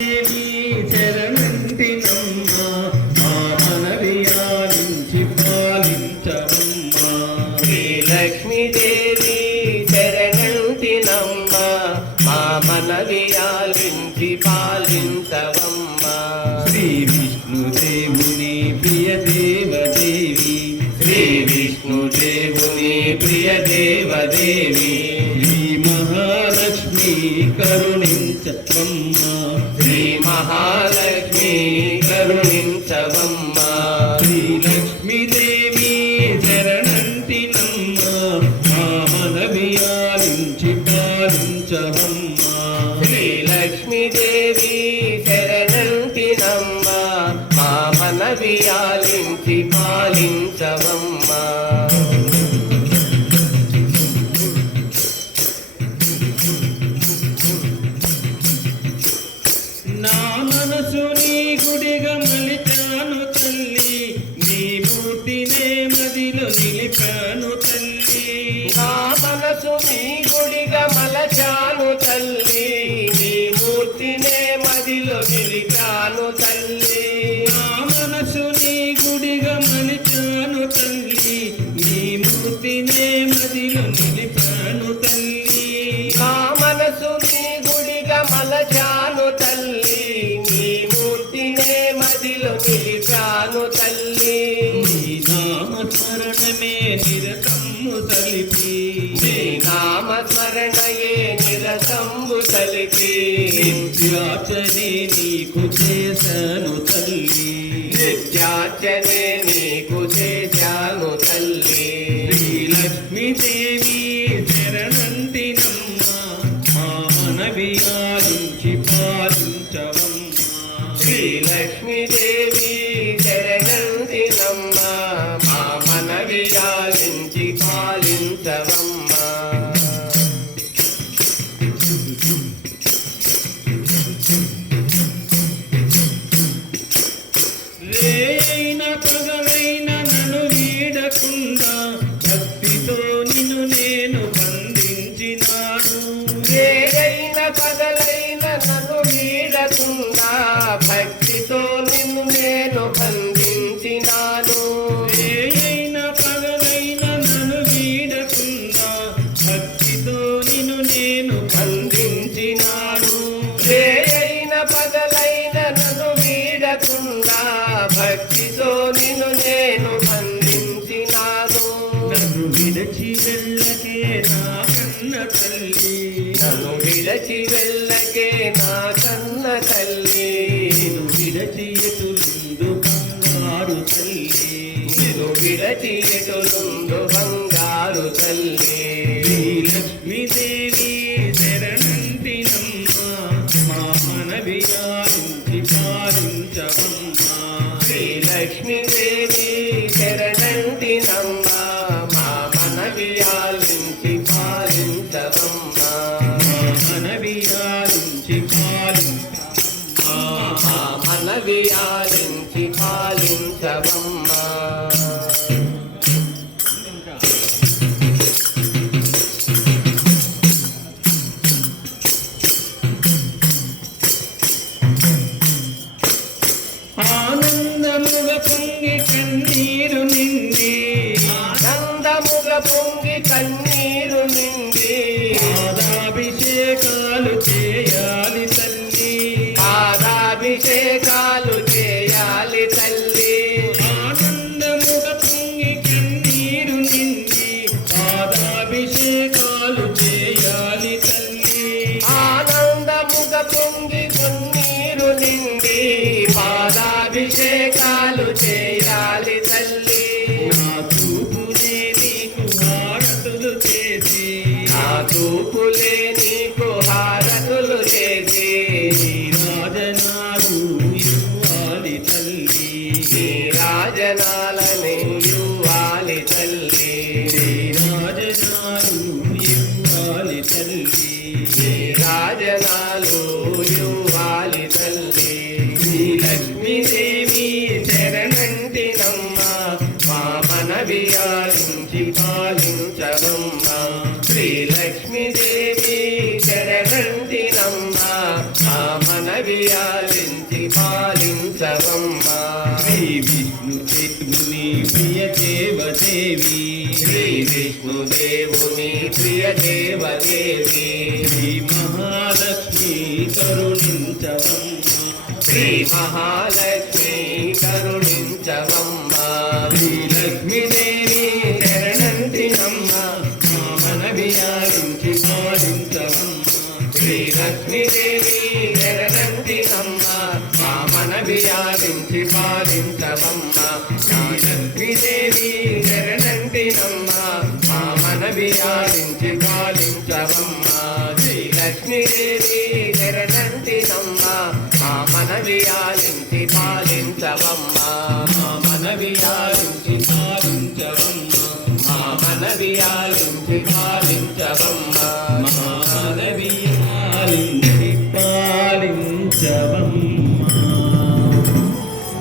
దేవి శరణంటినమ్మ మా మనవియాలించి పాలించవమ్మ. శ్రీలక్ష్మీదేవి శరణంటినమ్మ మా మనవియాలించి పాలించవమ్మ. శ్రీ విష్ణుదేవుని ప్రియ దేవదేవి, శ్రీ విష్ణుదేవుని ప్రియ దేవదేవి, శ్రీ మహాలక్ష్మి కరుణించవమ్మ. శ్రీ మహాలక్ష్మి కరుణించవమ్మ. శ్రీలక్ష్మీదేవి శరణంటినమ్మ మా మనవియాలించి పాలించవమ్మ. శ్రీలక్ష్మీదేవి శరణంటినమ్మ మా మనవియాలించి పాలించవమ్మ. నా మనసు నీ గుడిగా మలిచాను తల్లి, నీ మూర్తినే మదిలో నిలిపాను తల్లి. నా మనసు నీ గుడిగా మలచాను తల్లి, నీ మూర్తినే మదిలో నిలిపాను తల్లి. నా మనసు నీ గుడిగా మలిచాను తల్లి, నీ మూర్తినే మదిలో నిలిపాను తల్లి. నా మనసు నీ గుడిగా మలచాను తల్లి, నీ మూర్తినే మదిలో నిలిపాను తల్లి. నీ నామస్మరణమే నిరతమ్ము సలిపి, నీ నామస్మరణయే నిరతంబు సలిపి, నిత్యార్చనే నీకు చేశాను తల్లి. నిత్యార్చనే నీకు చేశాను తల్లి. శ్రీలక్ష్మీదేవి శరణంటినమ్మ మా మనవియాలించి పాలించవమ్మ. శ్రీలక్ష్మీదేవి శరణంటినమ్మ మా మనవియాలించి పాలించవమ్మ. రేయైన పగలైన నన్ను వీడకుండా భక్తితో నిన్ను నేను బంధించినాను. ఏదైన పగలైన నన్ను వీడకుండా భక్తితో నిన్ను నేను బంధించినాను. రేయైన పగలైన నన్ను వీడకుండా భక్తితో నిన్ను నేను బంధించినాను. ఏదైన పగలైన నన్ను వీడకుండా భక్తితో నిన్ను నేను బంధించినాను. నన్ను విడచి వెళ్ళకే నా కన్న తల్లి, నన్ను విడచి వెళ్ళకే నా కన్న తల్లి, నేను విడచి ఎటులుండు బంగారు తల్లి. నిన్ను విడచి ఎటులుండు బంగారు తల్లి. శ్రీలక్ష్మీదేవి శరణంటినమ్మ మా మనవియాలించి పాలించవమ్మ. శ్రీలక్ష్మీదేవి శరణంటినమ్మ మా మనవియాలించి పాలించవమ్మ. మా మనవియాలించి పాలించవమ్మ. మా మనవియాలించి పాలించవమ్మ. ఆనందముగ పొంగి కన్నీరు నిండి, ఆనందముగ పొంగి కన్నీరు నిండి, పాదాభిషేకాలు చేయాలి తల్లి. పాదాభిషేకాలు చేయాలి తల్లి. ఆనందముగ పొంగి కన్నీరు నిండి, పాదాభిషేకాలు చేయాలి తల్లి. ఆనందముగ పొంగి కన్నీరు నిండి, పాదాభిషేకాలు చేయాలి తల్లి. నా చూపులే నీకు హారతులు చేసి, నా చూపులే నీకు హారతులు చేసి, నీ రాజనాలు ఆలించి పాలించవమ్మా శ్రీ విష్ణుదేవుని ప్రియ దేవదేవి శ్రీ విష్ణుదేవుని ప్రియ దేవదేవి శ్రీ మహాలక్ష్మి కరుణించవమ్మ శ్రీ మహాలక్ష్మి కరుణించవమ్మా శ్రీ లక్ష్మీదేవి శరణంటినమ్మ మా మనవి ఆలించి పాలించవమ్మ శ్రీ లక్ష్మీదేవి శరణంటినమ్మ మా మనవి ఆలించి పాలించవమ్మ శ్రీ లక్ష్మీదేవి శరణంటినమ్మ మా మనవి ఆలించి పాలించవమ్మ శ్రీ లక్ష్మీదేవి శరణంటినమ్మ మా మనవి ఆలించి పాలించవమ్మ